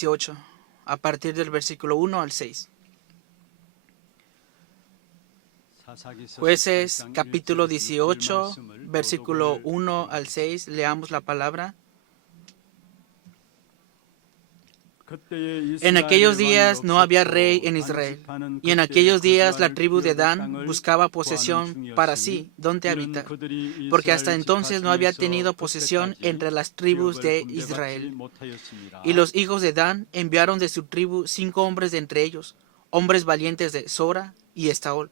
18, a partir del versículo 1 al 6. Jueces capítulo 18, versículo 1 al 6. Leamos la palabra. En aquellos días no había rey en Israel, y en aquellos días la tribu de Dan buscaba posesión para sí, donde habitar, porque hasta entonces no había tenido posesión entre las tribus de Israel. Y los hijos de Dan enviaron de su tribu 5 hombres de entre ellos, hombres valientes de Sora y Estaol,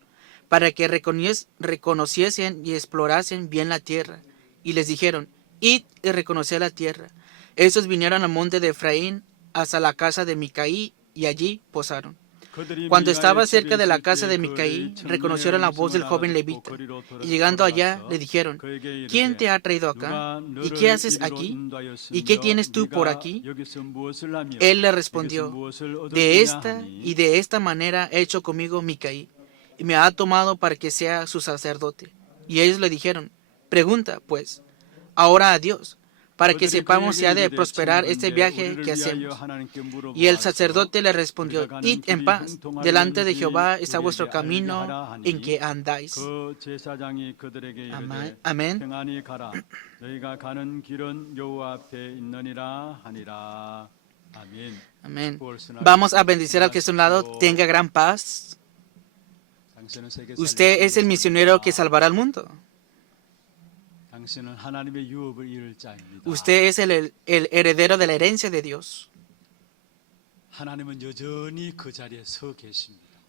para que reconociesen y explorasen bien la tierra. Y les dijeron: id y reconoced la tierra. Estos vinieron al monte de Efraín hasta la casa de Micaí, y allí posaron. Cuando estaba cerca de la casa de Micaí, reconocieron la voz del joven levita, y llegando allá le dijeron: ¿quién te ha traído acá? ¿Y qué haces aquí? ¿Y qué tienes tú por aquí? Él le respondió: de esta y de esta manera ha hecho conmigo Micaí, y me ha tomado para que sea su sacerdote. Y ellos le dijeron: pregunta, pues, ahora a Dios, para que sepamos si ha de prosperar este viaje que hacemos. Y el sacerdote le respondió: id en paz, delante de Jehová está vuestro camino en que andáis. Amén. Amén. Vamos a bendecir al que está a un lado. Tenga gran paz. Usted es el misionero que salvará al mundo. Usted es el heredero de la herencia de Dios.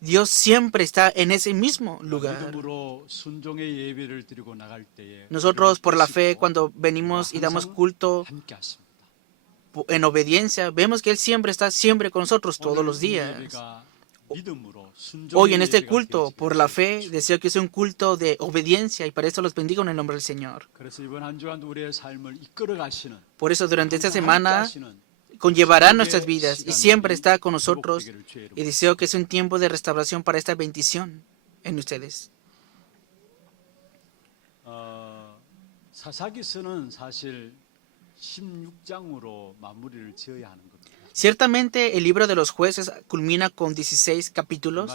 Dios siempre está en ese mismo lugar. Nosotros por la fe, cuando venimos y damos culto en obediencia, vemos que Él siempre está con nosotros todos los días. Hoy en este culto, por la fe, deseo que sea un culto de obediencia, y para eso los bendigo en el nombre del Señor. Por eso durante esta semana conllevará nuestras vidas y siempre está con nosotros, y deseo que sea un tiempo de restauración para esta bendición en ustedes. Ciertamente el libro de los jueces culmina con 16 capítulos.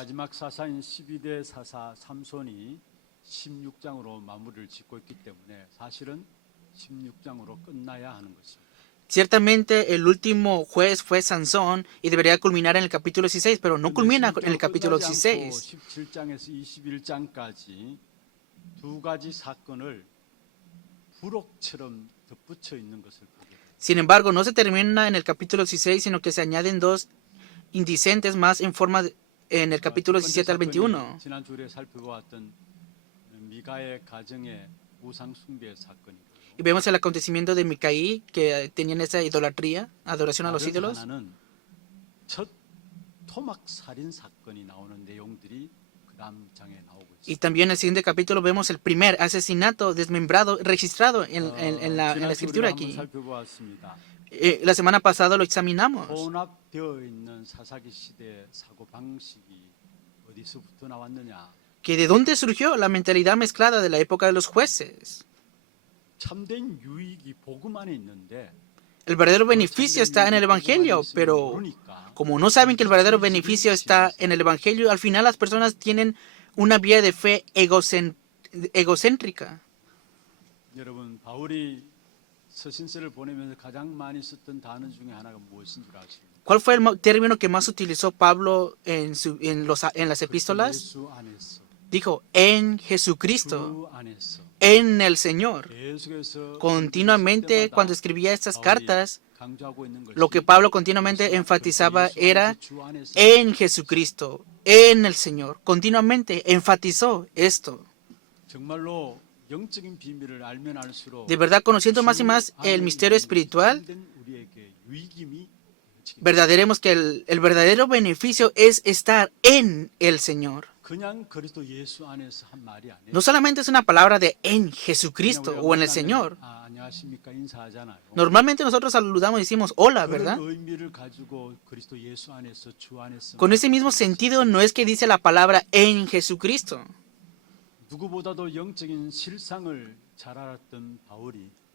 Ciertamente el último juez fue Sansón y debería culminar en el capítulo 16, pero no culmina en el capítulo 16. Sin embargo, no se termina en el capítulo 16, sino que se añaden 2 indicentes más en el capítulo 17 al 21. Y vemos el acontecimiento de Micaí, que tenían esa idolatría, adoración a los ídolos. Y también en el siguiente capítulo vemos el primer asesinato desmembrado, registrado en la escritura aquí. La semana pasada lo examinamos. Que de dónde surgió la mentalidad mezclada de la época de los jueces. El verdadero beneficio está en el Evangelio, pero como no saben que el verdadero beneficio está en el Evangelio, al final las personas tienen una vía de fe egocéntrica. ¿Cuál fue el término que más utilizó Pablo en las epístolas? Dijo: en Jesucristo, en el Señor. Continuamente, cuando escribía estas cartas, lo que Pablo continuamente enfatizaba era en Jesucristo, en el Señor. Continuamente enfatizó esto. De verdad, conociendo más y más el misterio espiritual, veremos que el verdadero beneficio es estar en el Señor. No solamente es una palabra de en Jesucristo o en el Señor. Normalmente nosotros saludamos y decimos hola, ¿verdad? Con ese mismo sentido no es que dice la palabra en Jesucristo.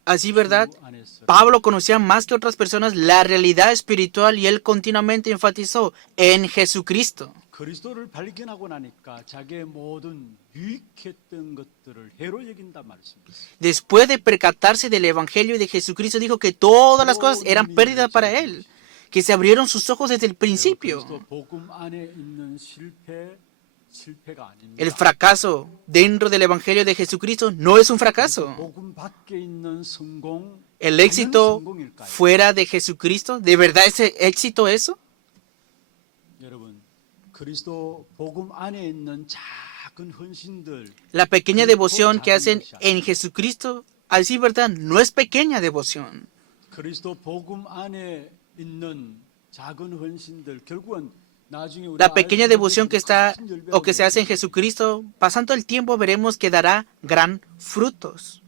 Así, ¿verdad? Pablo conocía más que otras personas la realidad espiritual y él continuamente enfatizó en Jesucristo. 그리스도를 발견하고 나니까 자기의 모든 유익했던 것들을 해로 여긴다 말씀입니다. Después de percatarse del Evangelio y de Jesucristo, dijo que todas las cosas eran pérdida para él, que se abrieron sus ojos desde el principio. 그리스도 복음 안에 있는 실패가 아닙니다. El fracaso dentro del Evangelio de Jesucristo no es un fracaso. 복음 밖에 있는 성공, El éxito 성공일까요? fuera de Jesucristo, ¿de verdad es éxito eso? 여러분, 그리스도 복음 안에 있는 작은 헌신들, La pequeña devoción que hacen en Jesucristo, así, ¿verdad? No es pequeña devoción. 그리스도 복음 안에 있는 작은 헌신들 결국은 나중에 우리가 La pequeña devoción que está o que se hace en Jesucristo, pasando el tiempo veremos que dará gran frutos.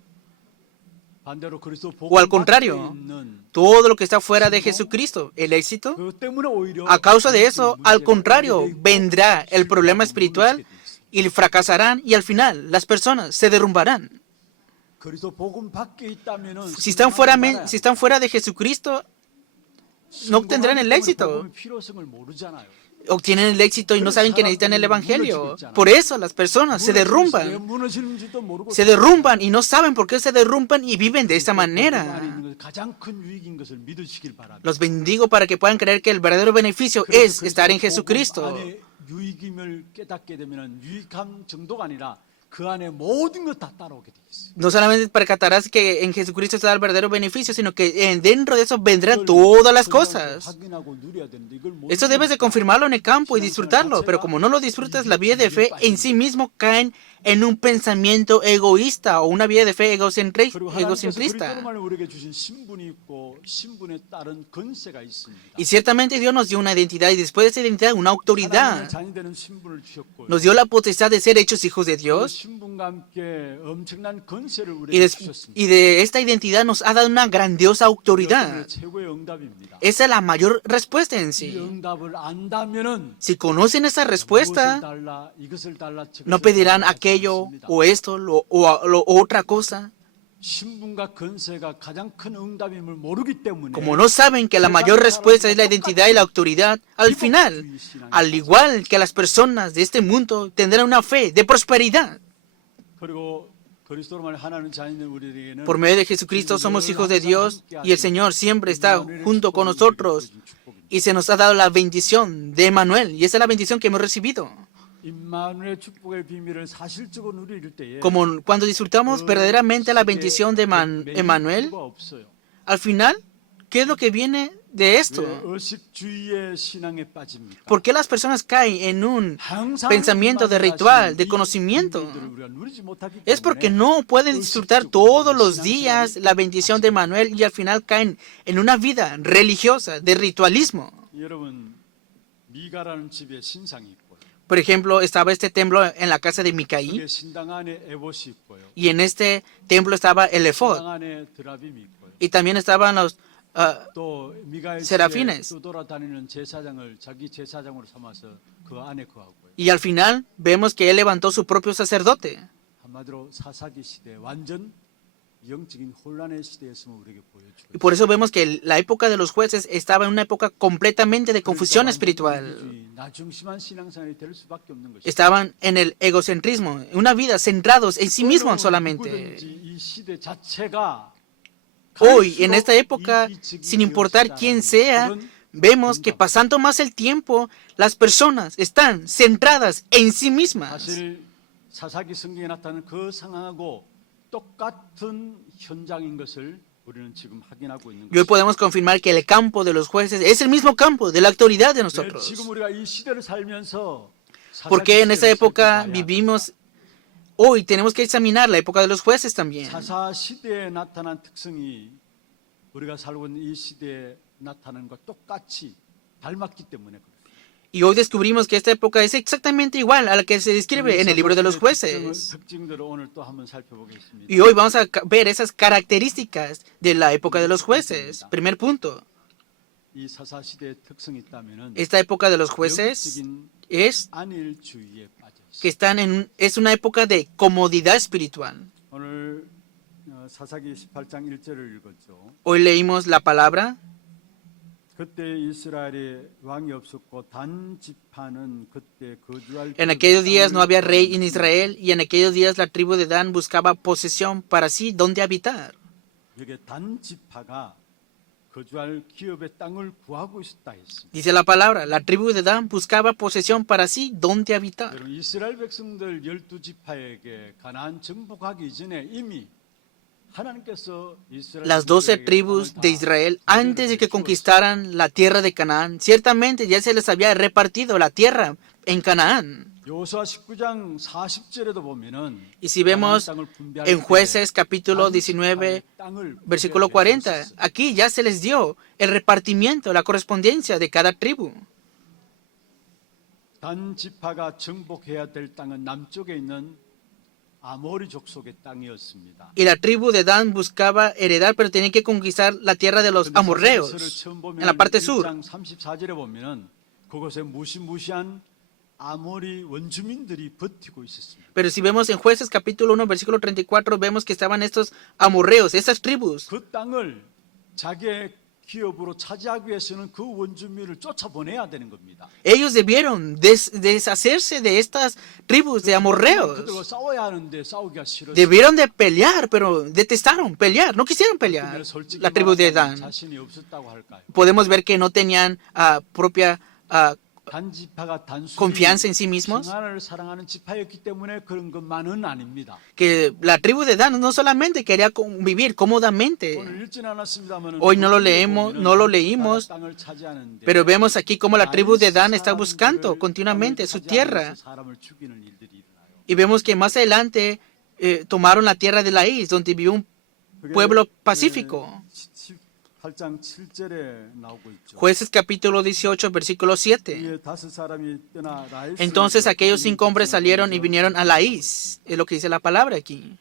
반대로 그리스도 O 복음 al 밖에 contrario, 있는 todo lo que está fuera de Jesucristo, el éxito, 그 때문에 오히려 a causa de eso, al 문제가 contrario, 있고 vendrá el problema 실패하고 espiritual 무너지게 돼 있어요. y fracasarán y al final las personas se derrumbarán. 그리스도 복음 밖에 있다면은 Si están fuera de Jesucristo, no obtendrán el éxito. 복음의 필요성을 모르잖아요. Obtienen el éxito y no saben que necesitan el Evangelio. Por eso las personas se 왜 derrumban. 무너지는지도 모르고 Se derrumban y no saben por qué se derrumban y viven de esta 복음 안에 manera. 있는 것이 가장 큰 유익인 것을 믿으시길 바랍니다. Los bendigo para que puedan creer que el verdadero beneficio es estar en Jesucristo. 복음 안에 유익임을 깨닫게 되면 유익함 정도가 아니라 그 안에 모든 것 다 따라오게 돼 있어요. No solamente percatarás que en Jesucristo está el verdadero beneficio, sino que dentro de eso vendrán todas las cosas. 확인하고 누려야 되는데 이걸 못 Eso debes de confirmarlo en el campo y disfrutarlo, pero como no lo disfrutas, la vida de fe en sí mismo caen en un pensamiento egoísta o una vida de fe 그리고 하나님께서 egocentrista. 그리스도로만 우리에게 주신 신분이 있고 신분에 따른 권세가 있습니다. Y ciertamente Dios nos dio una identidad y después de esa identidad una 하나님의 autoridad. 자녀 되는 신분을 주셨고요. Nos dio la potestad de ser hechos hijos de 그 Dios 신분과 함께 엄청난 권세를 y 우리에게 de, 주셨습니다. y de esta identidad nos ha dado una grandiosa autoridad. 최고의 응답입니다. Esa es la mayor respuesta en 이 sí. 응답을 안다면은 Si conocen esa 무엇을 respuesta, 달라 이것을 달라 저것을 no pedirán 달라 aquello 하지 o esto o otra cosa. 신분과 권세가 가장 큰 응답임을 모르기 때문에 Como no saben que la mayor respuesta es la identidad y la autoridad, al final, al igual que las personas de este mundo, tendrán una fe de prosperidad. 그리고 그리스도로만 하나님 자녀인 우리에게는 Por medio de Jesucristo somos hijos de Dios y el Señor siempre está junto con nosotros y se nos ha dado la bendición de Emmanuel y esa es la bendición que hemos recibido. 임마누엘의 축복의 비밀을 사실적으로 누릴 때에 Como cuando disfrutamos verdaderamente la bendición de Emmanuel, 없어요. al final, ¿qué es lo que viene de esto? 왜 의식주의의 신앙에 빠집니까? ¿Por qué las personas caen en un 항상 pensamiento de ritual, de conocimiento? 비밀들을 우리가 누리지 못하기 Es porque 때문에 no pueden disfrutar todos los días la bendición de Emmanuel y al final caen en una vida religiosa, de ritualismo. 여러분 미가라는 집에 신상이 있고요. Por ejemplo, estaba este templo en la casa de Micaí 그게 신당 안에 에봇이 있고요. y en este templo estaba el 신당 efod 안에 드라빔이 있고요. y también estaban los 또 미가엘 serafines. 집에 돌아다니는 제사장을 자기 제사장으로 삼아서 그 안에 거하고요. y al final vemos que él levantó su propio sacerdote. 한마디로 사사기 시대 완전 영적인 혼란의 시대였음을 우리에게 보여주고 Y por eso vemos que la época de los jueces estaba en una época completamente de confusión espiritual. 나중심한 신앙생활이 될 수밖에 없는 것이죠. Estaban en el egocentrismo, en una vida centrados en sí mismos solamente. 이 시대 자체가 Hoy, en esta época, sin importar quién sea, vemos que pasando más el tiempo, las personas están centradas en sí mismas. 사실 사사기 성경에 나타나는 그 상황하고 똑같은 현장인 것을 우리는 지금 확인하고 있는 Y hoy 것이죠. podemos confirmar que el campo de los jueces es el mismo campo de la autoridad de 왜 nosotros. 지금 우리가 이 시대를 살면서 Porque en esta 사사기 época 시대를 vivimos, hoy tenemos que examinar la época de los jueces también. 사사 시대에 나타난 특성이 우리가 살고 있는 이 시대에 나타나는 것과 똑같이 닮았기 때문에 그래요. Y hoy descubrimos que esta época es exactamente igual a la que se describe en el libro de los jueces. 특징들을 오늘 또 한번 살펴보겠습니다. Y hoy vamos a ver esas características de la época de los jueces. Primer punto, 이 사사 시대의 특성이 있다면은 esta época de los jueces 영적인 es 안일주의에 빠져 있어요. que es una época de comodidad espiritual. 오늘 사사기 18장 1절을 읽었죠. Hoy leímos la palabra. 그때 이스라엘에 왕이 없었고 단 지파는 그때 거주할 En aquellos días no había rey en 땅을 Israel, y en aquellos días la tribu de Dan buscaba posesión para sí donde habitar. 여기 단 지파가 거주할 기업의 땅을 구하고 있었다 했습니다. Dice la palabra, la tribu de Dan buscaba posesión para sí donde habitar. 여러분 이스라엘 백성들 12지파에게 가나안 정복하기 이전에 이미 하나님께서 이스라엘 Las 12 백성들에게 tribus 땅을 de 다 Israel, antes de que 주었습니다. conquistaran la tierra de Canaán, ciertamente ya se les había repartido la tierra en Canaán. 여호수아 19장 40절에도 보면은 Y si vemos 가나안 땅을 분배할 en 때 Jueces capítulo 단 19, 지파의 땅을 versículo 분배하게 40, 하셨습니다. aquí ya se les dio el repartimiento, la correspondencia de cada tribu. 단 지파가 정복해야 될 땅은 남쪽에 있는 아모리 족속의 땅이었습니다. Y la tribu de Dan buscaba heredar, pero tenía que conquistar la tierra de los 그런데 amorreos, 사사기서를 처음 보면 en la parte sur. 1장 34절에 보면은 그곳에 무시무시한 아모리 원주민들이 버티고 있었습니다. Pero si vemos en Jueces capítulo 1, versículo 34, vemos que estaban estos amorreos, estas tribus. 그 땅을 자기의 기업으로 차지하기 위해서는 그 원주민을 쫓아보내야 되는 겁니다. Ellos debieron deshacerse de estas tribus de amorreos. 그들과 싸워야 하는데 싸우기가 싫었어요. Debieron de pelear, pero detestaron pelear, no quisieron pelear. 그들은 솔직히 La tribu de 말하자면 Dan. 자신이 없었다고 할까요? Podemos ver que no tenían propia 단지파가 단순히 confianza en sí mismos. 평안을 사랑하는 지파였기 때문에 그런 것만은 아닙니다. Que la tribu de Dan no solamente quería vivir cómodamente. 오늘 읽지는 않았습니다만 Hoy no lo leímos, 땅을 차지하는데 pero vemos aquí cómo la tribu de Dan está buscando continuamente su tierra. 사람을 죽이는 일들이 일어나요. Y vemos que más adelante tomaron la tierra de Laís, donde vivió un pueblo pacífico. 8장 7절에 나오고 있죠. Jueces capítulo 18, versículo 7. 이에 5 사람이 떠나 라이스를 Entonces aquellos 5 hombres salieron y 거기서 vinieron a Laís. Es lo que dice la palabra aquí.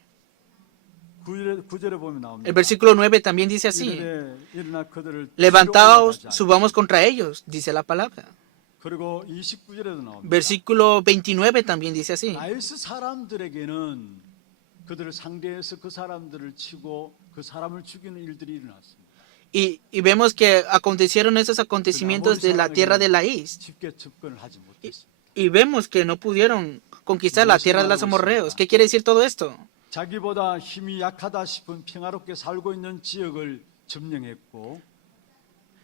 9절에 보면 나옵니다. El versículo 9 también dice así. 이르되 일어나 그들을 Levantaos, 치러 올라가자. subamos contra ellos, dice la palabra. 그리고 29절에도 나옵니다. Versículo 29 también dice así. 라이스 사람들에게는 그들을 상대해서 그 사람들을 치고 그 사람을 죽이는 일들이 일어났습니다. Y vemos que acontecieron esos acontecimientos de la tierra de Laís. 쉽게 접근을 하지 못했습니다. Y vemos que no pudieron conquistar la tierra de los amorreos. ¿Qué quiere decir todo esto? 자기보다 힘이 약하다 싶은 평화롭게 살고 있는 지역을 점령했고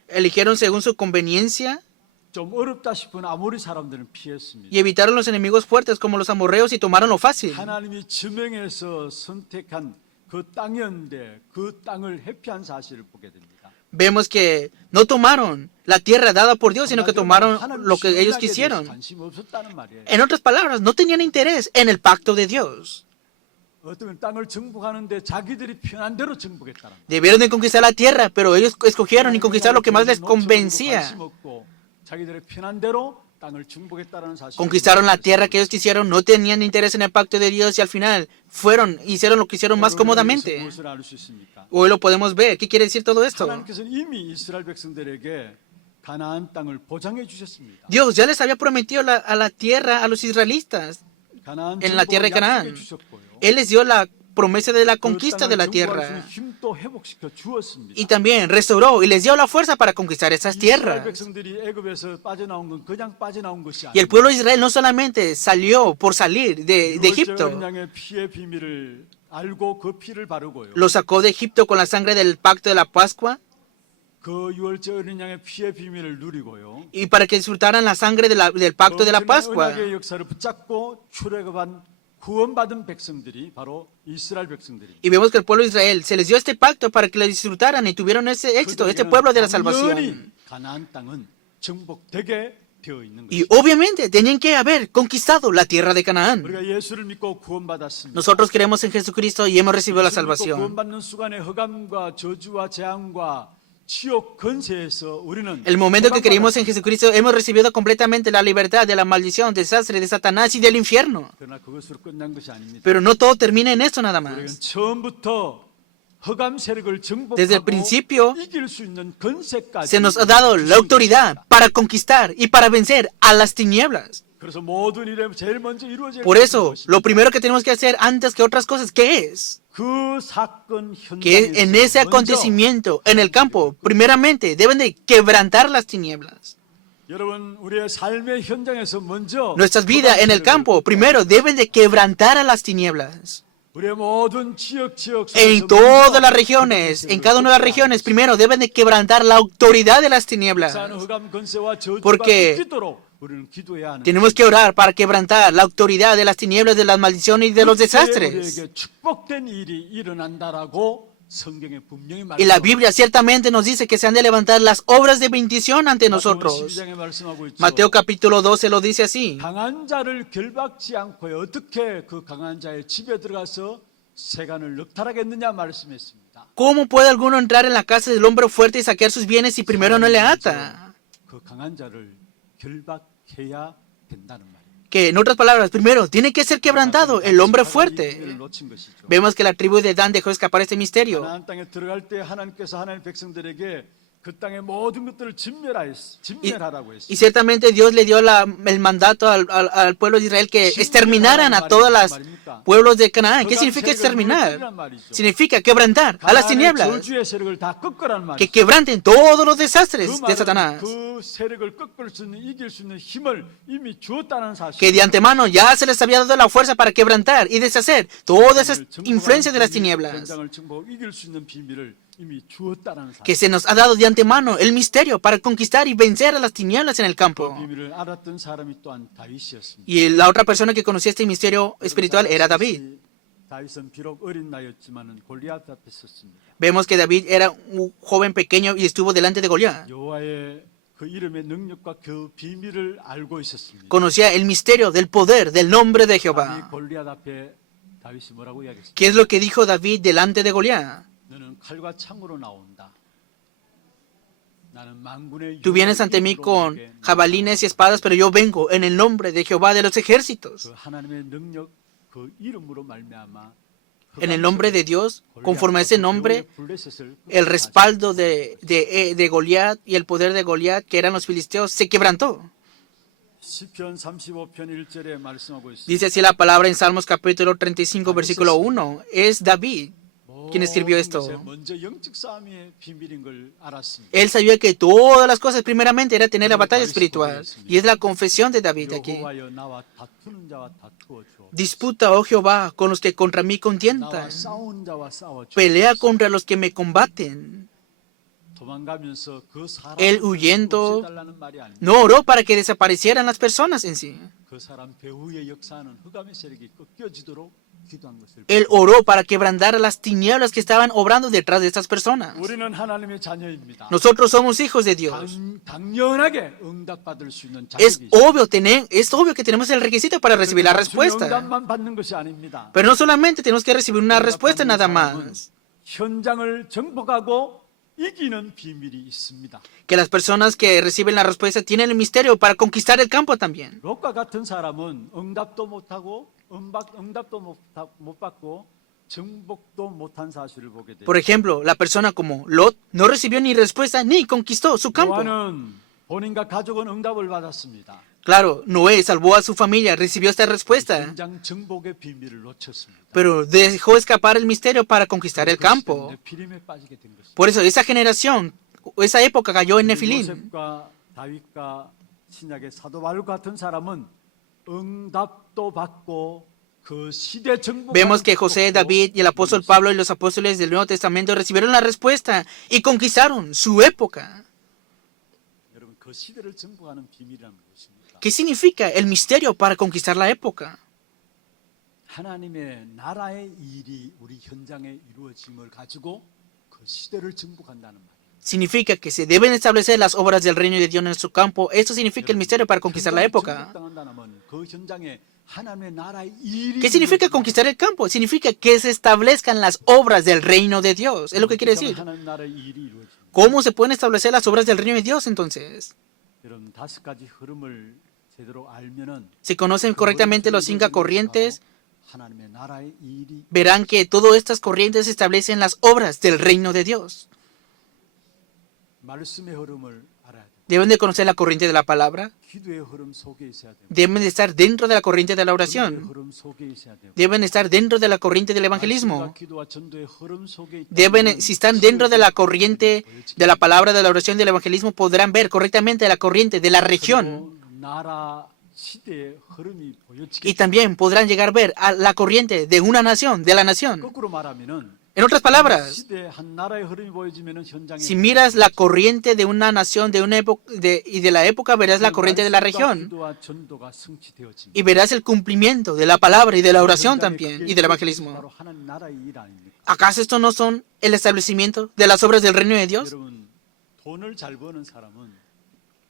Eligieron según su conveniencia 좀 어렵다 싶은 아모리 사람들은 피했습니다. y evitaron los enemigos fuertes como los amorreos y tomaron lo fácil. 하나님이 지명해서 선택한 그 땅이었는데 그 땅을 회피한 사실을 보게 됩니다. Vemos que no tomaron la tierra dada por Dios, sino que tomaron lo que ellos 신앙에 대해서 quisieron. 관심이 없었다는 말이에요. En otras palabras, no tenían interés en el pacto de Dios. 어떤 땅을 정복하는데 자기들이 편한 대로 정복했다는 Debieron de conquistar la tierra, pero ellos escogieron y conquistaron lo que más les convencía. 관심 없고 자기들의 편한 대로 땅을 정복했다는 사실. Conquistaron la tierra que ellos quisieron, no tenían interés en el pacto de Dios y al final hicieron lo que hicieron más cómodamente. 무엇을 알 수 있습니까? Hoy lo podemos ver. ¿Qué quiere decir todo esto? 하나님께서는 이미 이스라엘 백성들에게 가나안 땅을 보장해 주셨습니다. Dios ya les había prometido a la tierra a los israelitas 가나안 en la tierra de 정복을 Canaán. 약속해 주셨고요. Él les dio la promesa de la 그 conquista de 땅을 la 정복할 수 tierra. 있는 힘도 회복시켜 주었습니다. Y también restauró y les dio la fuerza para conquistar esas 이스라엘 tierras. 백성들이 애굽에서 빠져나온 건 그냥 빠져나온 것이 Y el 아니에요. pueblo de Israel no solamente salió por salir de Egipto, 양의 피의 비밀을 알고 그 피를 바르고요. lo sacó de Egipto con la sangre del pacto de la Pascua 그 유월절 어린 양의 피의 비밀을 누리고요. y para que disfrutaran la sangre del pacto de la Pascua. 언약의 역사를 붙잡고 출애굽한 구원받은 백성들이 바로 이스라엘 백성들입니다. Y vemos que el pueblo de Israel se les dio este pacto para que lo disfrutaran y tuvieron ese éxito, este pueblo de la salvación. 가나안 땅은 정복되게 되어 있는 Y 것입니다. obviamente tenían que haber conquistado la tierra de Canaán. 우리가 예수를 믿고 구원받았습니다. Nosotros creemos en Jesucristo y hemos recibido la 예수를 믿고 salvación. 구원받는 순간에 흑암과 저주와 재앙과 지옥 건세에서 우리는 El momento que creímos 해방받았습니다. en Jesucristo hemos recibido completamente la libertad de la maldición, desastre, de Satanás y del infierno. 그러나 그것으로 끝난 것이 아닙니다. Pero no todo termina en esto nada 우리는 más. 처음부터 흑암 세력을 Desde el 정복하고 principio 이길 수 있는 건세까지 Se nos ha dado la autoridad para conquistar y para vencer a las tinieblas. 그래서 모든 일에 제일 먼저 이루어질 Por eso, lo primero que tenemos que hacer antes que otras cosas, ¿qué es? 그 사건 que en ese 현장에서 먼저 acontecimiento en el campo, primeramente deben de quebrantar las tinieblas. 여러분 우리의 삶의 현장에서 먼저 Nuestras vidas en el campo, primero deben de quebrantar a las tinieblas. 우리의 모든 지역 En todas las regiones, en cada una de las regiones, primero deben de quebrantar la autoridad de las tinieblas. Porque tenemos que orar para quebrantar la autoridad de las tinieblas, de las maldiciones y de los desastres. Y la Biblia ciertamente nos dice que se han de levantar las obras de bendición ante nosotros. Mateo capítulo 12 lo dice así. 강한 자를 결박지 않고 어떻게 그 강한 자의 집에 들어가서 세간을 넉탈하겠느냐 말씀했습니다. ¿Cómo puede alguno entrar en la casa del hombre fuerte y saquear sus bienes si primero no le ata? 그 강한 자를 결박해야 된다는 말이에요. Que en otras palabras, primero tiene que ser quebrantado el hombre fuerte. Vemos que la tribu de Dan dejó escapar este misterio. 가나안 땅에 들어갈 때 하나님께서 하나님의 백성들에게 그 땅의 모든 것들을 진멸하라고 했어요. Y ciertamente Dios le dio el mandato al pueblo de Israel que exterminaran a todos los pueblos de Canaán. ¿Qué significa exterminar? Significa quebrantar a las tinieblas. 저주의 세력을 다 꺾으라는 말이에요. Que quebranten todos los desastres de Satanás. 그 세력을 꺾을 수 있는 이길 수 있는 힘을 이미 주었다는 사실. Que de antemano ya se les había dado la fuerza para quebrantar y deshacer toda esa influencia de las tinieblas. 이길 수 있는 비밀을 이미 주었다는 사실. Que se nos ha dado de antemano el misterio para conquistar y vencer a las tinieblas en el campo. 비밀을 알았던 사람이 또한 다윗이었습니다. Y la otra persona que conocía este misterio espiritual era David. 다윗은 비록 어린 나이였지만은 골리앗 앞에 섰습니다. Vemos que David era un joven pequeño y estuvo delante de Goliat. 여호와의 그 이름의 능력과 그 비밀을 알고 있었습니다. Conocía el misterio del poder del nombre de Jehová. 골리앗 앞에 다윗이 뭐라고 이야기했습니까? ¿Qué es lo que dijo David delante de Goliat? 너는 칼과 창으로 나온다. 나는 만군의 Tú vienes ante mí con jabalines y espadas, pero yo vengo en el nombre de Jehová de los ejércitos. 그 하나님의 능력 그 이름으로 말미암아 En el nombre de Dios, conforme a ese nombre, el respaldo de Goliat y el poder de Goliat, que eran los filisteos, se quebrantó. 시편 35편 1절에 말씀하고 있습니다. Dice así la palabra en Salmos capítulo 35, versículo 1. Es David quien escribió esto. 먼저 영적 싸움의 비밀인 걸 알았습니다. Él sabía que todas las cosas primeramente era tener la batalla espiritual. Y es la confesión de David aquí. 여호와여 나와 다투는 자와 다투어 주옵소서. Disputa, oh Jehová, con los que contra mí 나와 contiendan. 싸운 자와 싸워 주옵소서. Pelea contra los que me combaten. 도망가면서 그 Él 사람을 huyendo 없애달라는 말이 아닙니다. no oró para que desaparecieran las personas en sí. 그 사람 배후의 역사는 흑암의 세력이 꺾여지도록 기도한 것을. Él oró para quebrantar a las tinieblas que estaban obrando detrás de estas personas. 우리는 하나님의 자녀입니다. Nosotros somos hijos de Dios. 당연하게 응답받을 수 있는 Es 자격이 obvio que tenemos el requisito para recibir la respuesta. 응답만 받는 것이 아닙니다. Pero no solamente tenemos que recibir una respuesta nada más. 현장을 정복하고 이기는 비밀이 있습니다. Que las personas que reciben la respuesta tienen el misterio para conquistar el campo también. 롯과 같은 사람은 응답도 못하고 응답도 못 받고 정복도 못한 사실을 보게 돼요. Por ejemplo, la persona como Lot no recibió ni respuesta ni conquistó su campo. 노아는 본인과 가족은 응답을 받았습니다. Claro, Noé salvó a su familia, recibió esta respuesta, 현장 정복의 비밀을 놓쳤습니다. pero dejó escapar el misterio para conquistar el campo. 피림에 빠지게 된 것입니다. Por eso esa generación, esa época cayó en Nefilim. 요셉과 다윗과 신약의 사도 바울과 같은 사람은 응답도 받고 그 시대 정복. Vemos que José, David y el apóstol Pablo y los apóstoles del Nuevo Testamento recibieron la respuesta y conquistaron su época. 여러분 그 시대를 정복하는 비밀이란 무엇입니까? ¿Qué significa el misterio para conquistar la época? 하나님의 나라의 일이 우리 현장에 이루어짐을 가지고 그 시대를 정복한다는 말이에요. Significa que se deben establecer las obras del reino de Dios en su campo. Esto significa el misterio para conquistar la época. 그 현장에 하나님의 나라의 일이 ¿Qué significa conquistar el campo? Significa que se establezcan las obras del reino de Dios. Es lo que quiere decir. 하나님 나라의 일이 이루어집니다. ¿Cómo se pueden establecer las obras del reino de Dios entonces? 여러분 다섯 가지 흐름을 제대로 알면은 Si conocen correctamente los 5 corrientes, 하나님의 나라의 일이 verán que todas estas corrientes establecen las obras del reino de Dios. 말씀의 흐름을 알아야 됩니다. Deben de conocer la corriente de la palabra. 기도의 흐름 속에 있어야 되고 Deben de estar dentro de la corriente de la 전도의 oración. 흐름 속에 있어야 되고 Deben estar dentro de la corriente del 말씀과 evangelismo. 기도와 전도의 흐름 속에 Deben, si están dentro de la corriente de la palabra de la oración del evangelismo, podrán ver correctamente la corriente de la región. 나라 시대의 흐름이 보여지게 Y también podrán llegar a ver a la corriente de una nación, de la nación. 거꾸로 말하면은 En otras palabras, 시대 한 나라의 흐름이 보여지면은 현장에 si miras la corriente de una nación, de una época, y de la época, verás la corriente de la región. 기도와 전도가 성취되어집니다. Y verás el cumplimiento de la palabra y de la oración también, y del evangelismo. 바로 하나님 나라의 일 아닙니까? ¿Acaso esto no son el establecimiento de las obras del reino de Dios? 여러분 돈을 잘 버는 사람은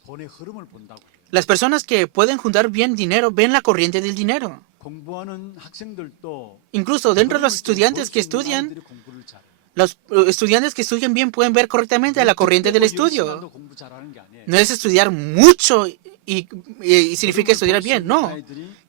돈의 흐름을 본다고 해요. Las personas que pueden juntar bien dinero ven la corriente del dinero. 공부하는 학생들도 Incluso dentro de los estudiantes que estudian, 사람들이 공부를 잘해요. los estudiantes que estudian bien pueden ver correctamente la corriente del estudio. 공부 잘하는 게 아니에요. No es estudiar mucho y significa estudiar bien, no.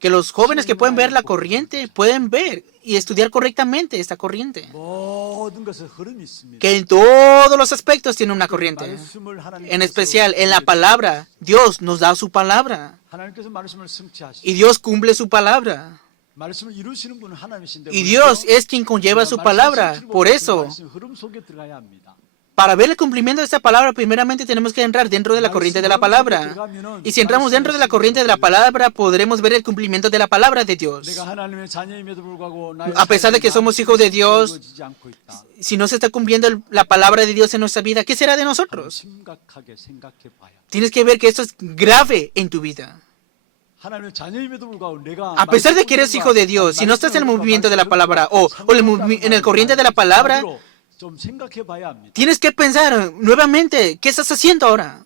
Que los jóvenes que pueden ver la corriente pueden ver y estudiar correctamente esta corriente. 모든 것에 흐름이 있습니다. Que en todos los aspectos tiene una corriente. 말씀을 하나님께서 En especial en la palabra. Dios nos da su palabra. 하나님께서 말씀을 성취하시고 Y Dios cumple su palabra. 말씀을 이루시는 분은 하나님이신데 Y Dios es quien conlleva su palabra. Por eso, 말씀 흐름 속에 들어가야 합니다. para ver el cumplimiento de esta palabra, primeramente tenemos que entrar dentro de la corriente de la palabra. Y si entramos dentro de la corriente de la palabra, podremos ver el cumplimiento de la palabra de Dios. 내가 하나님의 자녀임에도 불구하고 나의 A pesar de que somos hijos de Dios, 이루어지지 않고 있다. si no se está cumpliendo la palabra de Dios en nuestra vida, ¿qué será de nosotros? 심각하게 생각해 봐야. Tienes que ver que esto es grave en tu vida. 하나님의 자녀임에도 불구하고 내가 A pesar de que eres hijo de Dios, si no estás en el movimiento de la palabra o en el corriente de la palabra, 좀 생각해 봐야 합니다. tienes que pensar nuevamente, ¿qué estás haciendo ahora?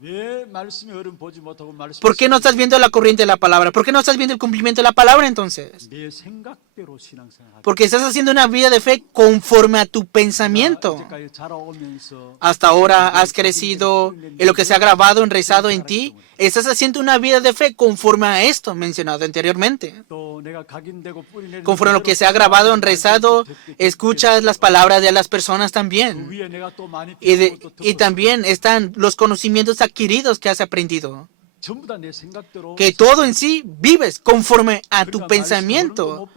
왜 말씀의 흐름 보지 못하고 말씀 ¿Por qué no estás viendo la corriente de la palabra? ¿Por qué no estás viendo el cumplimiento de la palabra entonces? 내 생각대로 신앙생활 Porque estás haciendo una vida de fe conforme a tu pensamiento. 이제까지 자라오면서 Hasta ahora has crecido en lo que se ha grabado, enraizado en ti. Estás haciendo una vida de fe conforme a esto mencionado anteriormente. 또 내가 각인되고 뿌리 내리는 Conforme a lo que se ha grabado, enraizado, escuchas las palabras de las personas 그 también. 위에 내가 또 많이 Y, 배우고 또 y 듣고 también están los conocimientos adquiridos que has aprendido. 전부 다 내 생각대로 Que todo en sí vives conforme a tu pensamiento.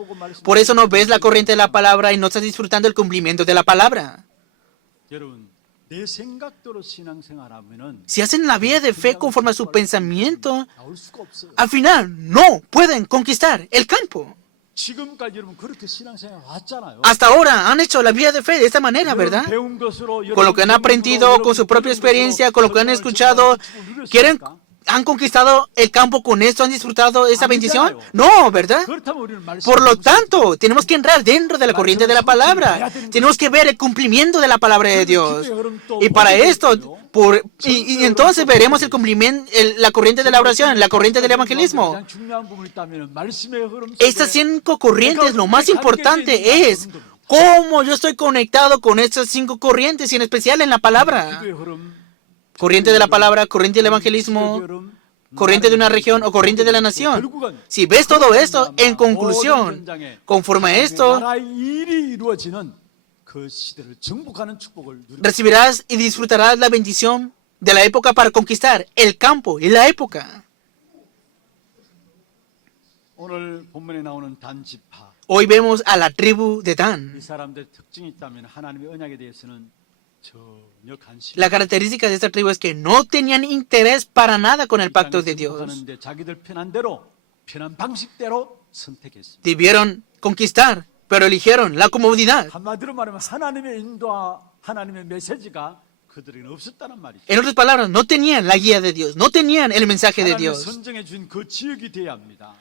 Por eso no ves la corriente de la palabra y no estás disfrutando el cumplimiento de la palabra. 여러분 내 생각대로 신앙생활하면은 Si hacen la vida de fe conforme a su pensamiento, 나올 수가 없어요. al final no pueden conquistar el campo. 지금까지 여러분 그렇게 신앙생활 왔잖아요. Hasta ahora han hecho la vida de fe de esta manera, ¿verdad? 배운 것으로 Con lo que han aprendido, con su propia experiencia, con lo que han escuchado, ¿han conquistado el campo con esto? ¿Han disfrutado esa bendición? No, ¿verdad? 그렇다면 우리는 말씀 Por lo tanto, tenemos que entrar dentro de la corriente de la palabra. Tenemos que ver el cumplimiento de la palabra de Dios. Y para esto, y entonces veremos el cumplimiento, la corriente de la oración, la corriente del evangelismo. 가장 중요한 부분이 있다면 말씀의 흐름 Estas 5 corrientes, lo más importante es cómo yo estoy conectado con estas 5 corrientes y en especial en la palabra. 기도의 흐름, Corriente de la palabra, corriente del evangelismo, corriente de una región o corriente de la nación. Si ves todo esto, en conclusión, conforme a esto, 나라의 일이 이루어지는 그 시대를 정복하는 축복을 누리고 recibirás y disfrutarás la bendición de la época para conquistar el campo y la época. 오늘 본문에 나오는 단지파 Hoy vemos a la tribu de 이 Dan. 사람들 특징이 있다면 하나님의 언약에 대해서는 전혀 관심 La característica de esta tribu es que no tenían interés para nada con el pacto de Dios. 하는데 자기들 편한 대로 편한 방식대로 선택했습니다. Debieron conquistar, pero eligieron la comodidad. 한마디로 말하면 하나님의 인도와 하나님의 메시지가 그들에게는 없었다는 말이죠. En otras palabras, no tenían la guía de Dios, no tenían el mensaje de 하나님이 Dios. 선정해 준 그 지역이 돼야 합니다.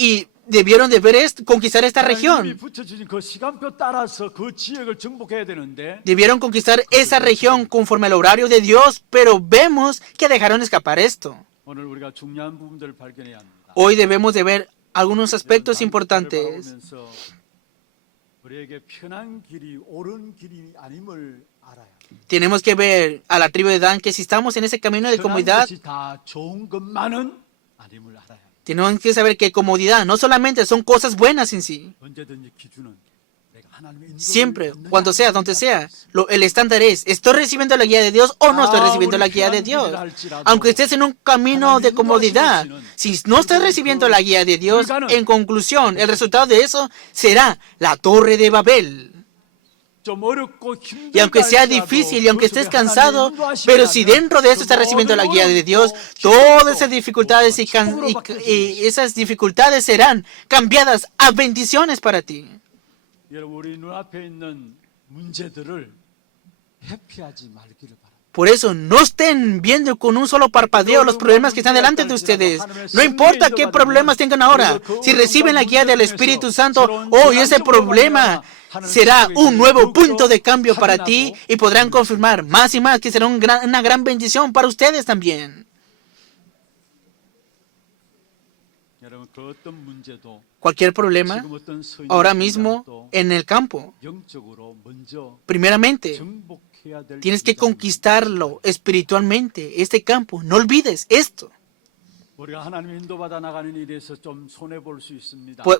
Y debieron de ver esto, conquistar esta 하나님이 región. 붙여주신 그 시간표 따라서 그 지역을 정복해야 되는데 Debieron conquistar esa región conforme al horario de Dios, pero vemos que dejaron escapar esto. 오늘 우리가 중요한 부분들을 발견해야 합니다. Hoy debemos de ver algunos aspectos importantes. 바라보면서 우리에게 편한 길이 옳은 길이 아님을 알아야 합니다. Tenemos que ver a la tribu de Dan que si estamos en ese camino de 편한 comodidad, 것이 다 좋은 것만은 아님을 알아야 합니다. tenemos que saber que comodidad no solamente son cosas buenas en sí. 언제든지 기준은 Siempre, cuando sea, donde sea, el estándar es, ¿estoy recibiendo la guía de Dios o no estoy recibiendo la guía de Dios? Aunque estés en un camino de comodidad, si no estás recibiendo la guía de Dios, en conclusión, el resultado de eso será la Torre de Babel. Y aunque sea difícil y aunque estés cansado, pero si dentro de eso estás recibiendo la guía de Dios, todas esas dificultades y esas dificultades serán cambiadas a bendiciones para ti. Por eso, no estén viendo con un solo parpadeo los problemas que están delante de ustedes. No importa qué problemas tengan ahora. Si reciben la guía del Espíritu Santo, hoy ese problema será un nuevo punto de cambio para ti y podrán confirmar más y más que será una gran bendición para ustedes también. Cualquier problema, ahora mismo en el campo, primeramente, tienes que conquistarlo espiritualmente, este campo. No olvides esto.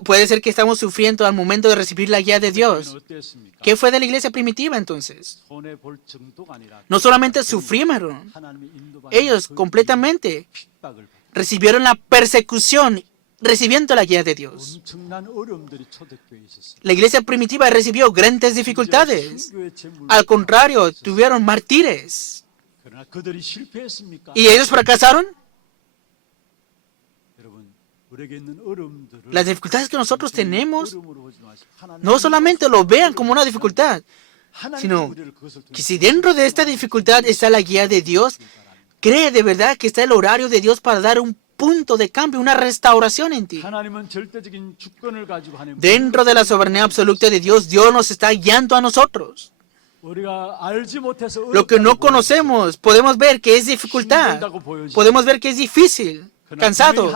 Puede ser que estamos sufriendo al momento de recibir la guía de Dios. ¿Qué fue de la iglesia primitiva entonces? No solamente sufrieron, ellos completamente recibieron la persecución recibiendo la guía de Dios. La iglesia primitiva recibió grandes dificultades. Al contrario, tuvieron mártires. ¿Y ellos fracasaron? Las dificultades que nosotros tenemos, no solamente lo vean como una dificultad, sino que si dentro de esta dificultad está la guía de Dios, cree de verdad que está el horario de Dios para dar un punto de cambio, una restauración en ti. Dentro de la soberanía absoluta de Dios, Dios nos está guiando a nosotros. Lo que no conocemos, podemos ver que es dificultad, podemos ver que es difícil, cansado.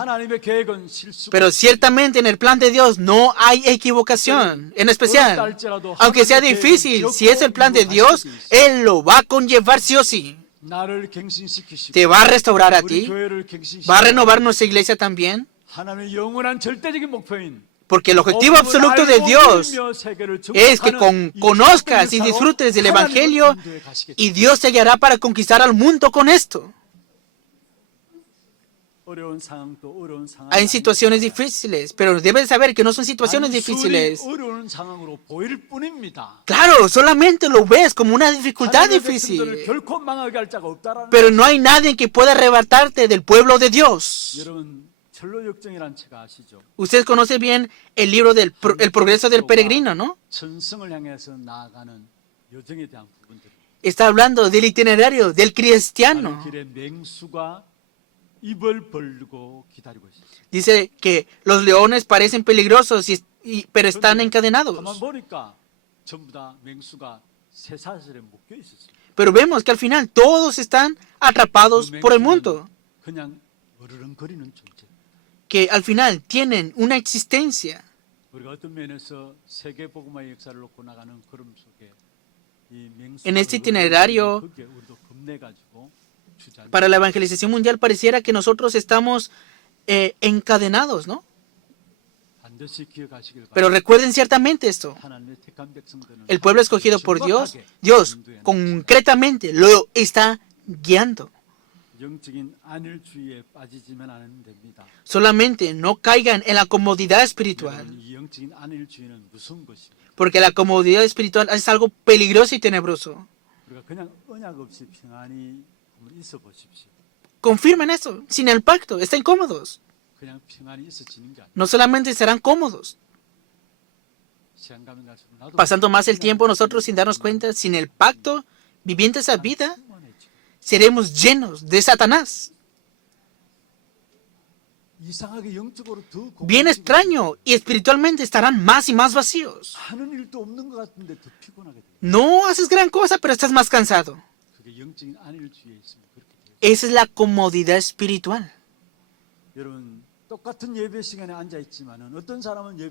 Pero ciertamente en el plan de Dios no hay equivocación, en especial, aunque sea difícil, si es el plan de Dios, Él lo va a conllevar sí o sí. Te va a restaurar a ti, va a renovar nuestra iglesia también, porque el objetivo absoluto de Dios es que conozcas y disfrutes del Evangelio y Dios te guiará para conquistar al mundo con esto. Hay situaciones difíciles, pero debes saber que no son situaciones difíciles. Claro, solamente lo ves como una dificultad difícil. Pero no hay nadie que pueda arrebatarte del pueblo de Dios. Usted conoce bien el libro del El progreso del peregrino, ¿no? Está hablando del itinerario del cristiano. Dice que los leones parecen peligrosos, pero están encadenados. Pero vemos que al final todos están atrapados por el mundo. Que al final tienen una existencia. En este itinerario para la evangelización mundial pareciera que nosotros estamos encadenados, ¿no? Pero recuerden ciertamente esto. El pueblo escogido por Dios, Dios concretamente lo está guiando. Solamente no caigan en la comodidad espiritual. Porque la comodidad espiritual es algo peligroso y tenebroso. Confirmen eso. Sin el pacto, están cómodos. No solamente estarán cómodos. Pasando más el tiempo nosotros sin darnos cuenta, sin el pacto, viviendo esa vida, seremos llenos de Satanás. Bien extraño, y espiritualmente estarán más y más vacíos. No haces gran cosa, pero estás más cansado. Esa es la comodidad espiritual.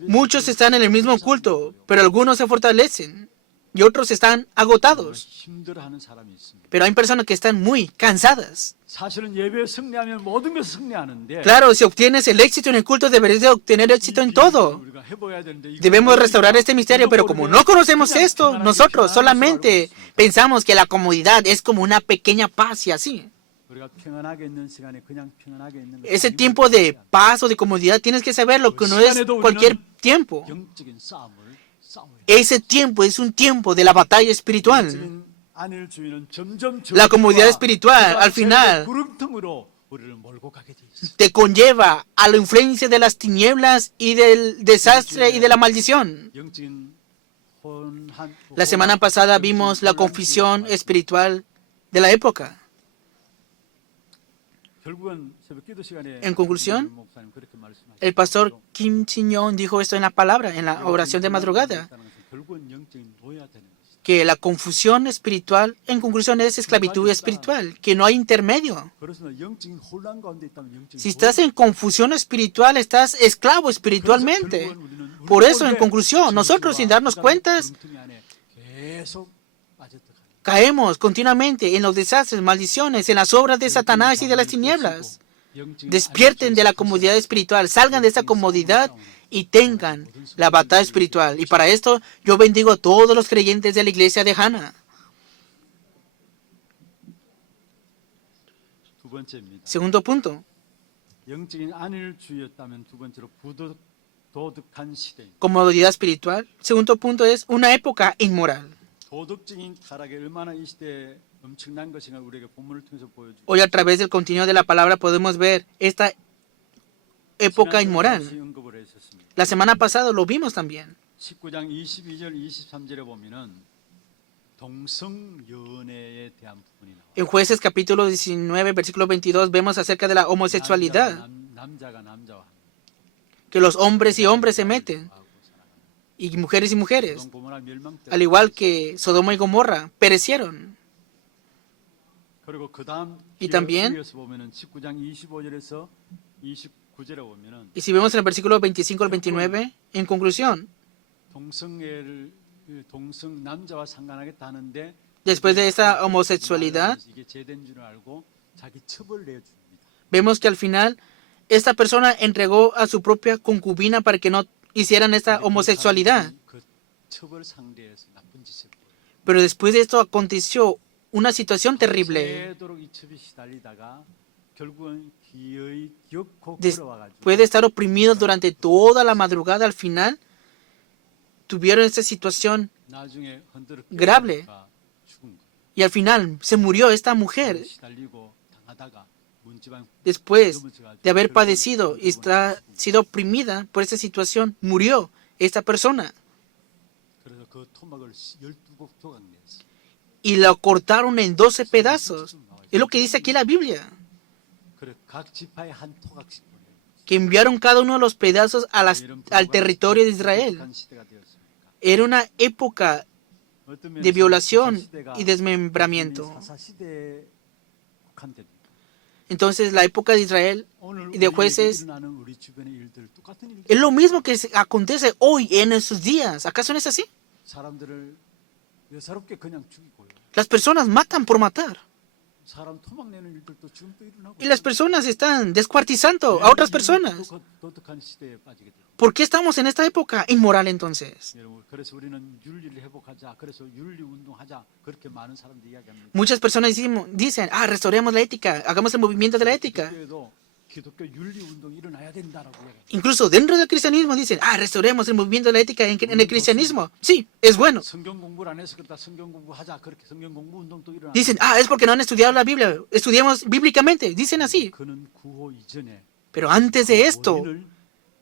Muchos están en el mismo culto, pero algunos se fortalecen. y otros están agotados. 힘들어하는 사람이 있습니다. Pero hay personas que están muy cansadas. 사실은 예배에 승리하면 모든 것을 승리하는데 Claro, si obtienes el éxito en el culto, deberías de obtener éxito en todo. 우리가 해봐야 되는데 이거 Debemos restaurar este misterio, pero como no conocemos esto, nosotros solamente pensamos que la comodidad es como una pequeña paz y así. 우리가 평안하게 있는 시간에 그냥 평안하게 있는 것이 Ese 아니고 tiempo de paz o de comodidad tienes que saber lo que no es cualquier tiempo. 영적인 싸움을 싸워야 돼. Ese tiempo es un tiempo de la batalla espiritual. 영적인 안일 주의는 점점 La comodidad espiritual, al final, 구름통으로 우리를 몰고 가게 돼 있어. te conlleva a la influencia de las tinieblas y del desastre y de la maldición. 영적인 혼한 La semana pasada vimos la confusión espiritual de la época. 결국은 새벽 기도 시간에 En conclusión, 목사님 그렇게 말씀하셨어요. El pastor Kim Chin-young dijo esto en la palabra, en la oración de madrugada, 결국은 영적인 노예가 되는 것이다. que la confusión espiritual, en conclusión, es esclavitud espiritual, que no hay intermedio. 그래서 영적인 혼란 가운데 있다면 영적인 Si estás en confusión espiritual, estás esclavo espiritualmente. Por eso, en conclusión, nosotros sin darnos cuentas, 계속 빠져들어가는 caemos continuamente en los desastres, maldiciones, en las obras de Satanás y de las tinieblas. Despierten de la comodidad espiritual, salgan de esa comodidad y tengan la batalla espiritual. Y para esto yo bendigo a todos los creyentes de la iglesia de Hana. 두 번째입니다. Segundo punto, 영적인 안일주의였다면 두 번째로 부도덕한 시대. comodidad espiritual. Segundo punto es una época inmoral. 도덕적인 타락이 얼마나 이 시대에 엄청난 것인가 우리에게 본문을 통해서 보여주고 Hoy a través del contenido de la palabra podemos ver esta época inmoral. 언급을 했었습니다. La semana pasada lo vimos también. 19장 22절 23절에 보면은 동성연애에 대한 부분이 나와요. En Jueces capítulo 19, versículo 22 vemos acerca de la homosexualidad, 남자가 남자와 que los hombres y hombres se meten, y mujeres, 고모라 멸망 때 al igual que Sodoma y Gomorra, perecieron. 그리고 그다음 Y también, 기회에서 보면은 19장 25절에서 29절에 보면은 y si vemos en el versículo 25 al 29, en conclusión, 동성애를 동성 남자와 상관하겠다 하는데 después de esta homosexualidad, 이게 제된 줄 알고 자기 첩을 내줍니다. vemos que al final esta persona entregó a su propia concubina para que no hicieran esta homosexualidad. 그 첩을 상대해서 나쁜 짓을 보여요. Pero después de esto aconteció una situación terrible. 되도록 이 첩이 시달리다가 결국은 기어이 기어코 걸어와가지고 Después de estar oprimidos durante toda la madrugada, al final tuvieron esta situación 나중에 흔들어 grave. 깨어나니까 죽은 거예요. Y al final se murió esta mujer 시달리고 당하다가 문지방 después de haber padecido y sido oprimida por esta situación. Murió esta persona 그래서 그 토막을 12곡 조각냈어. y la cortaron en 12 pedazos. Es lo que dice aquí la Biblia, 그래 각 지파에 한 토각씩 보내요. que enviaron cada uno de los pedazos al territorio de Israel. 시대가 되었습니까? Era una época 어떤 de 면에서 violación 사사시대가 y desmembramiento. 사사시대에 국한됩니다. Entonces la época de Israel 오늘 y de 우리에게 jueces 일어나는 우리 주변의 일들 똑같은 일들. es lo mismo que acontece hoy en esos días. ¿Acaso no es así? 사람들을 예사롭게 그냥 죽이고요. Las personas matan por matar. 사람 토막내는 일들도 지금 또 일어나고. Y las personas están descuartizando a otras personas. 도덕한 시대에 빠지게 돼요. ¿Por qué estamos en esta época inmoral entonces? 여러분, 그래서 우리는 윤리를 회복하자. 그래서 윤리 운동하자. 그렇게 많은 사람들이 이야기합니다. Muchas personas dicen, restauremos la ética, hagamos el movimiento de la ética. 기독교에도 기독교 윤리 운동이 일어나야 된다라고 해요. Incluso dentro del cristianismo dicen, restauremos el movimiento de la ética en el cristianismo. Sí, es bueno. 성경 공부를 안 해서 그렇다. 성경 공부하자. 그렇게 성경 공부 운동도 일어나. Dicen, es porque no han estudiado la Biblia. Estudiamos bíblicamente. Dicen así. 그는 구호 이전에 Pero antes de esto, 원인을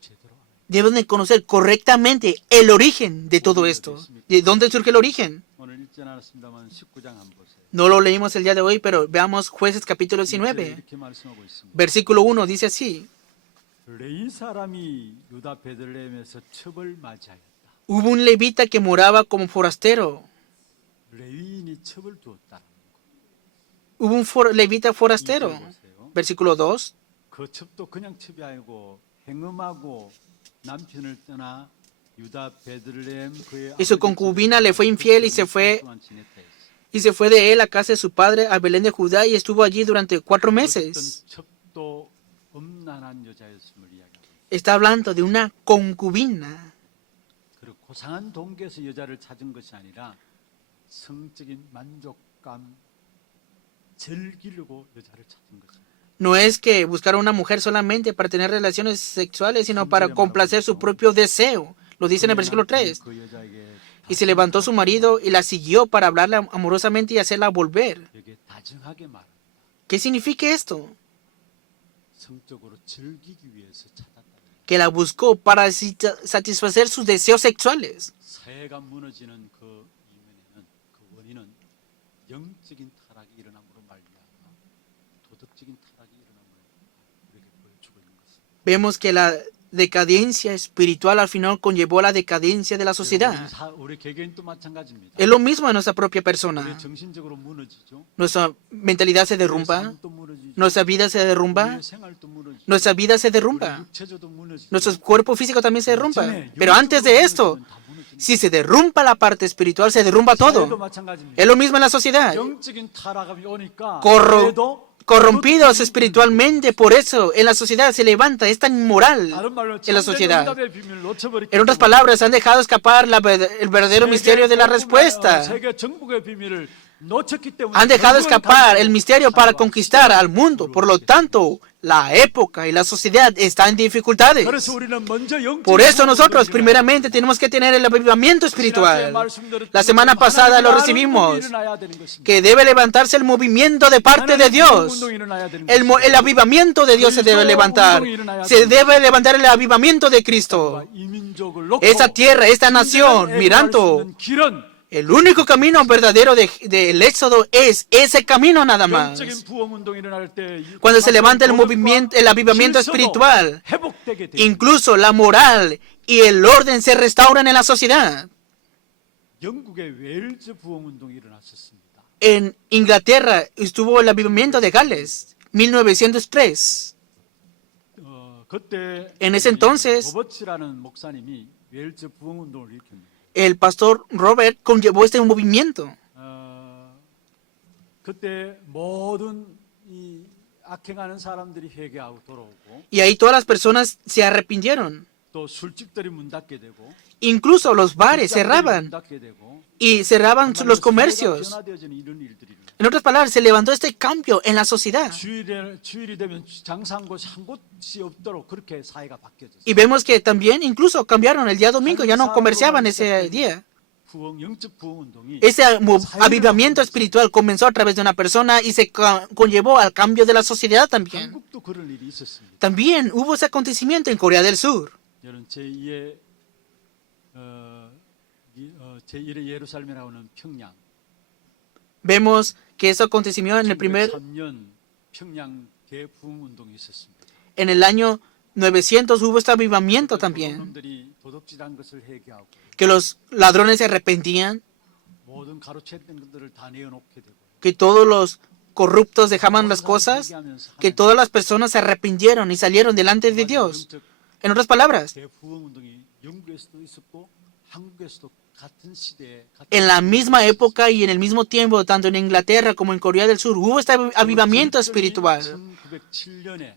제대로 알아야 돼요. deben de conocer correctamente el origen de todo esto. ¿De dónde surge el origen? 오늘 읽지 않았습니다만 19장 한번 보세요. No lo leímos el día de hoy, pero veamos Jueces capítulo 19. 이렇게 말씀하고 있습니다. Versículo 1 dice así. 레위 사람이 유다 베들레헴에서 첩을 맞이하였다. Hubo un levita que moraba como forastero. 레위인이 첩을 두었다. Hubo un levita forastero. Versículo 2. 그 첩도 그냥 첩이 아니고 행음하고 남편을 떠나 Y su concubina le fue infiel y se fue de él a casa de su padre a Belén de Judá y estuvo allí durante 4 meses. Está hablando de una concubina. 그리고 고상한 동기에서 여자를 찾은 것이 아니라 성적인 만족감, 즐기려고 여자를 찾은 것입니다. No es que buscara una mujer solamente para tener relaciones sexuales, sino para complacer su propio deseo. Lo dice en el versículo 3. Y se levantó su marido y la siguió para hablarle amorosamente y hacerla volver. 여기에 다정하게 말합니다. ¿Qué significa esto? 성적으로 즐기기 위해서 찾았다. Que la buscó para satisfacer sus deseos sexuales. 사회가 무너지는 그 이면에는 그 원인은 영적인 타락이 일어남으로 말미암아 도덕적인 타락이 일어남을 우리에게 보여주고 있는 것입니다. Vemos que la decadencia espiritual al final conllevó la decadencia de la sociedad. 우리 개개인도 마찬가지입니다. Es lo mismo en nuestra propia 우리 persona. 정신적으로 무너지죠. Nuestra mentalidad se derrumba, 삶도 무너지죠. nuestra vida se derrumba, 우리의 생활도 무너지죠. nuestra vida se 우리 derrumba, 육체적도 무너지죠. nuestro cuerpo físico también se derrumba. Pero antes de esto, si se derrumba la parte espiritual, se derrumba 사회도 todo. 마찬가지입니다. Es lo mismo en la sociedad. 영적인 타락이 오니까 Corro- 그래도 Corrompidos espiritualmente, por eso en la sociedad se levanta esta inmoral 다른 말로 en la sociedad. 응답의 비밀을 놓쳐버렸기 En otras 때문에 palabras, han dejado escapar el verdadero misterio de la respuesta. 세계 정복의 비밀을 놓쳤기 때문에 Han dejado 결국은 escapar el 가지고 misterio para 살아왔어요. conquistar al mundo. Por lo tanto, la época y la sociedad están en dificultades. 그래서 우리는 먼저 영적인 Por eso 부흥을 nosotros 일어나야 primeramente tenemos que tener el avivamiento 지난주에 espiritual. 말씀드렸던 La semana 것처럼 pasada lo 하나님의 recibimos, 운동이 일어나야 되는 것입니다. que debe levantarse el movimiento de parte de 하나님의 Dios. 운동이 일어나야 되는 El 것입니다. avivamiento de Dios se debe levantar. Se debe levantar el avivamiento de Cristo. 이 민족을 놓고 Esa tierra, esta nación, 진정한 mirando, 애국할 수 있는 길은 el único camino verdadero del éxodo es ese camino nada más. 영적인 부흥 운동이 일어날 때 Cuando se levanta el 도덕과 movimiento, el avivamiento 질서도 espiritual, 회복되게 됩니다. incluso la moral y el orden se restauran en la sociedad. 영국의 웨일즈 부흥 운동이 일어났었습니다. En Inglaterra estuvo el avivamiento de Gales, 1903. 그때 En ese entonces, 로버츠라는 목사님이 웨일즈 부흥 운동을 일으킵니다. el pastor Robert conllevó este movimiento. 그때 모든 이 악행하는 사람들이 회개하고 돌아오고 Y ahí todas las personas se arrepintieron. 또 술집들이 문 닫게 되고 Incluso los bares 문 cerraban 닫게 되고 y cerraban los 사회가 comercios. 변화되어지는 이런 일들이 일어나요. En otras palabras, se levantó este cambio en la sociedad. 주일이 되면 장사한 곳이 한 곳이 없도록 그렇게 사회가 바뀌어졌어요. Y vemos que también incluso cambiaron el día domingo, ya no comerciaban ese día. 부흥, 영적 부흥 운동이 Ese avivamiento espiritual comenzó a través de una persona y se conllevó al cambio de la sociedad también. 한국도 그런 일이 있었습니다. También hubo ese acontecimiento en Corea del Sur. 여러분 제1의 예루살렘이라고 하는 평양 Vemos que eso aconteció en el 1903년 평양 대부흥 운동이 있었습니다. en el año 900 hubo este avivamiento también, 놈들이 도덕질한 것을 회개하고 que los ladrones se arrepentían, 모든 가로챘던 것들을 다 내어놓게 되고 que todos los corruptos dejaban las cosas, que todas las personas se arrepintieron y salieron delante de Dios. En otras palabras, 대부흥 운동이 영국에서도 있었고 한국에서도 같은 시대에 en la misma época y en el mismo tiempo, tanto en Inglaterra como en Corea del Sur, hubo este avivamiento espiritual. 1907년에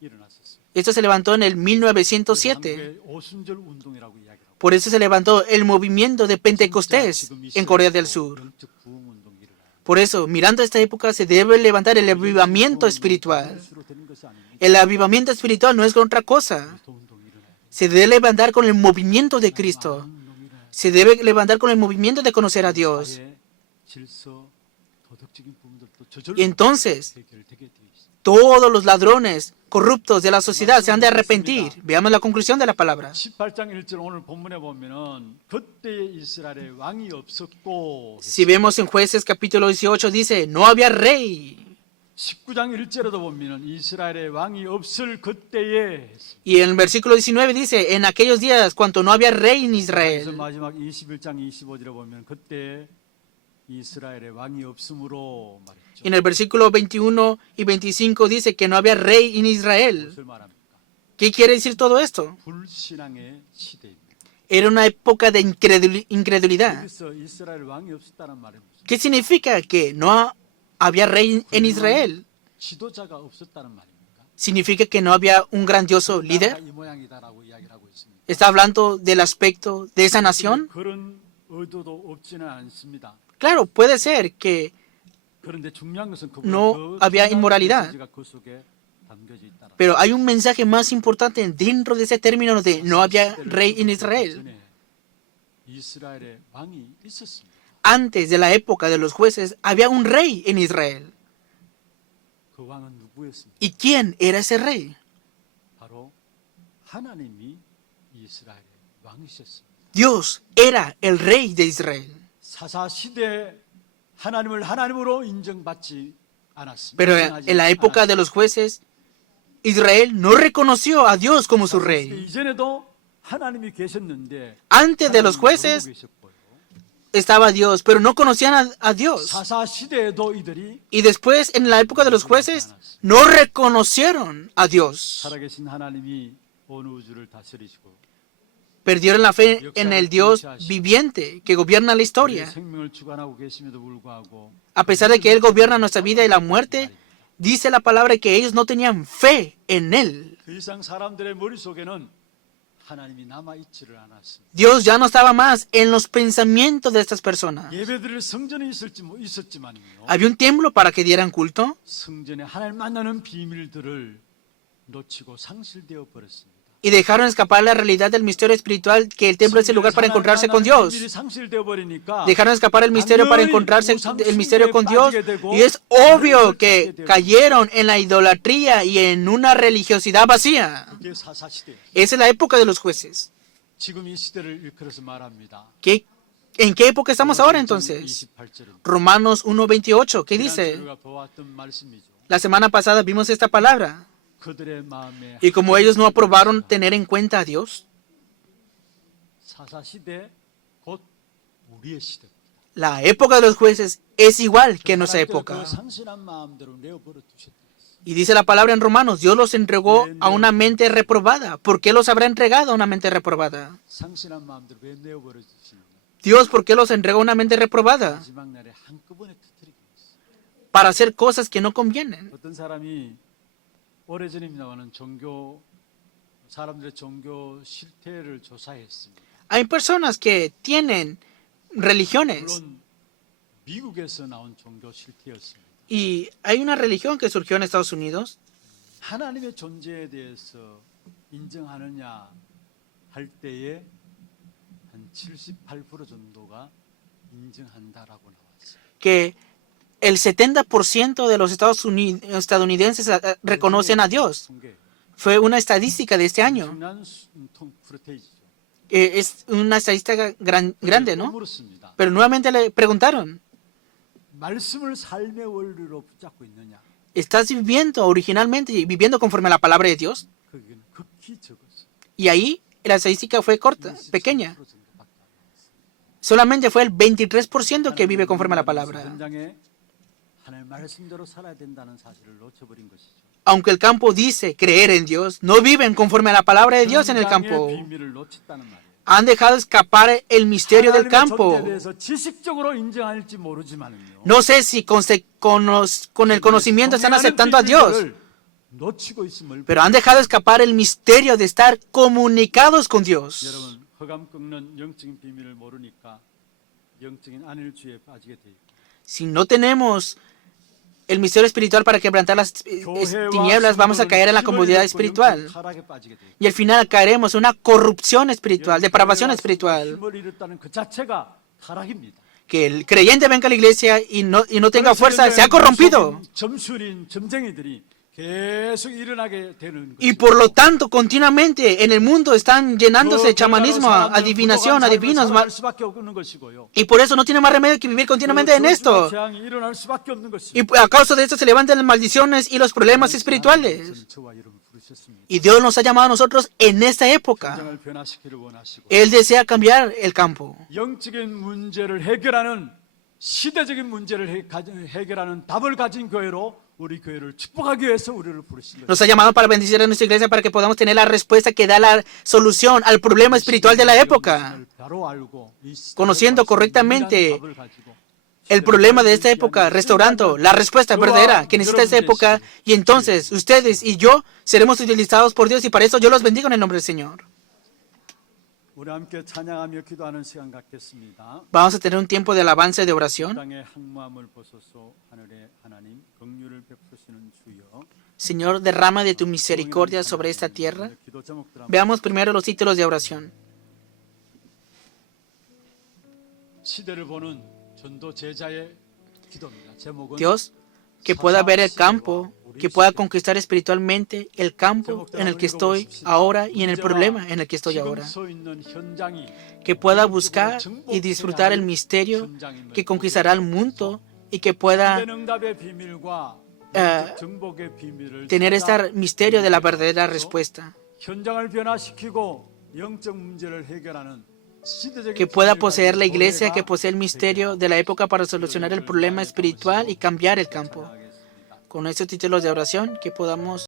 일어났었어요. Esto se levantó en el 1907. 한국의 오순절 운동이라고 이야기하고 Por eso se levantó el movimiento de Pentecostés en Corea del Sur. 영적 부흥 운동이 일어나요. Por eso, mirando esta época, se debe levantar el avivamiento espiritual. 수로 되는 것이 아닙니다. El avivamiento espiritual no es con otra cosa. 또 운동이 일어나요. Se debe levantar con el movimiento de Cristo. 운동이 일어나요. Se debe levantar con el movimiento de conocer a Dios. 사회의 질서, 도덕적인 부분들도 저절로 Y entonces, 해결되게 되어 있습니다. todos los ladrones corruptos de la sociedad se han de arrepentir. Veamos la conclusión de la palabra. 18장 1절 오늘 본문에 보면은 그때 이스라엘에 왕이 없었고 Si vemos en Jueces capítulo 18 dice, no había rey. 19장 1절에도 보면은 이스라엘에 왕이 없을 그때에 Y en el versículo 19 dice, en aquellos días, cuando no había rey en 그래서 Israel. 마지막 21장 25절에 보면 그때 이스라엘에 왕이 없으므로 말했죠. En el versículo 21 y 25 dice que no había rey en Israel. 무엇을 말합니까? ¿Qué quiere decir todo esto? 불신앙의 시대입니다. Era una época de incredulidad. 여기서 이스라엘 왕이 없었다는 말이 무슨 ¿Qué significa que no había rey en Israel? 지도자가 없었다는 말입니까? ¿Significa que no había un grandioso 나라가 líder? 이 모양이다라고 이야기를 하고 있습니다. ¿Está hablando del aspecto de esa nación? 그런 의도도 없지는 않습니다. Claro, puede ser que 그런데 중요한 것은 no había inmoralidad. 그 속에 담겨져 있다라. Pero hay un mensaje más importante dentro de ese término de no había rey en Israel. 전에 이스라엘의 왕이 있었습니다. Antes de la época de los jueces había un rey en Israel. 그 왕은 누구였습니까? ¿Y quién era ese rey? 바로 하나님이 이스라엘의 왕이셨습니다. Dios era el rey de Israel. 사사 시대 하나님을 하나님으로 인정받지 않았습니다. Pero en la época de los jueces, Israel no reconoció a Dios como su rey. 이전에도 하나님이 계셨는데 Antes de los jueces estaba Dios, pero no conocían a Dios. 사사 시대에도 이들이 Y después, en la época de los jueces, no reconocieron a Dios. 살아계신 하나님이 온 우주를 다스리시고 Perdieron la fe en el Dios viviente que gobierna la 우리의 historia. 생명을 주관하고 계심에도 불구하고 A pesar de que Él gobierna nuestra vida y la muerte, dice la palabra que ellos no tenían fe en Él. 더 이상 사람들의 머릿속에는 하나님이 남아있지를 않았습니다. Dios ya no estaba más en los pensamientos de estas personas. 예배드릴 성전이 있었지만요. Había un templo para que dieran culto, 성전에 하나님 만나는 비밀들을 놓치고 상실되어 버렸습니다. y dejaron escapar la realidad del misterio espiritual, que el templo es el lugar para encontrarse con Dios. Dejaron escapar el misterio para encontrarse el misterio con Dios, y es obvio que cayeron en la idolatría y en una religiosidad vacía. Esa es la época de los jueces. ¿En qué época estamos ahora entonces? Romanos 1:28, ¿qué dice? La semana pasada vimos esta palabra. Y como ellos no aprobaron tener en cuenta a Dios, la época de los jueces es igual que nuestra época. Y dice la palabra en Romanos, Dios los entregó a una mente reprobada. ¿Por qué los habrá entregado a una mente reprobada? Dios, ¿por qué los entregó a una mente reprobada? Para hacer cosas que no convienen. 오래전입니다만은 사람들의 종교 실태를 조사했습니다. Hay personas que tienen religiones. 물론 미국에서 나온 종교 실태였습니다. Y hay una religión que surgió en Estados Unidos. 하나님의 존재에 대해서 인정하느냐 할 때에 한 78% 정도가 인정한다라고 나왔어요. Que el 70% de los estadounidenses reconocen a Dios. Fue una estadística de este año. Es una estadística grande, ¿no? Pero nuevamente le preguntaron, ¿estás viviendo originalmente, viviendo conforme a la palabra de Dios? Y ahí la estadística fue corta, pequeña. Solamente fue el 23% que vive conforme a la palabra. Aunque el campo dice creer en Dios, no viven conforme a la palabra de Dios en el campo. Han dejado escapar el misterio del campo. No sé si con el conocimiento están aceptando a Dios, pero han dejado escapar el misterio de estar comunicados con Dios. Si no tenemos el misterio espiritual para quebrantar las tinieblas, vamos a caer en la comodidad espiritual. Y al final caeremos en una corrupción espiritual, depravación espiritual. Que el creyente venga a la iglesia y no tenga fuerza, se ha corrompido. Y por lo tanto, continuamente en el mundo están llenándose de chamanismo, adivinación, adivinos. Y por eso no tiene más remedio que vivir continuamente en esto. Y a causa de esto se levantan las maldiciones y los problemas espirituales. Y Dios nos ha llamado a nosotros en esta época. Él desea cambiar el campo. 시대적인 문제를 해결하는 답을 가진 교회로 우리 교회를 축복하기 위해서 우리를 부르신 Nos ha llamado para bendecir a nuestra iglesia para que podamos tener la respuesta que da la solución al problema espiritual de la época, conociendo correctamente el problema de esta época, restaurando la respuesta verdadera que necesita esta época, y entonces ustedes y yo seremos utilizados por Dios, y para eso yo los bendigo en el nombre del Señor. 우리 함께 찬양하며 기도하는 시간 갖겠습니다. Vamos a tener un tiempo de alabanza y de oración. 땅의 항마음을 벗어서 하늘의 하나님 긍휼을 베푸시는 주여. Señor, derrama de tu misericordia sobre esta tierra. 기도 제목들 한번 Veamos primero los títulos de oración. 시대를 보는 전도 제자의 기도입니다. 제목은 Dios, que pueda ver el campo, que pueda conquistar espiritualmente el campo en el que estoy ahora y en el problema en el que estoy ahora. Que pueda buscar y disfrutar el misterio que conquistará el mundo y que pueda tener este misterio de la verdadera respuesta. Que pueda poseer la iglesia, que posee el misterio de la época para solucionar el problema espiritual y cambiar el campo. Con estos títulos de oración, que podamos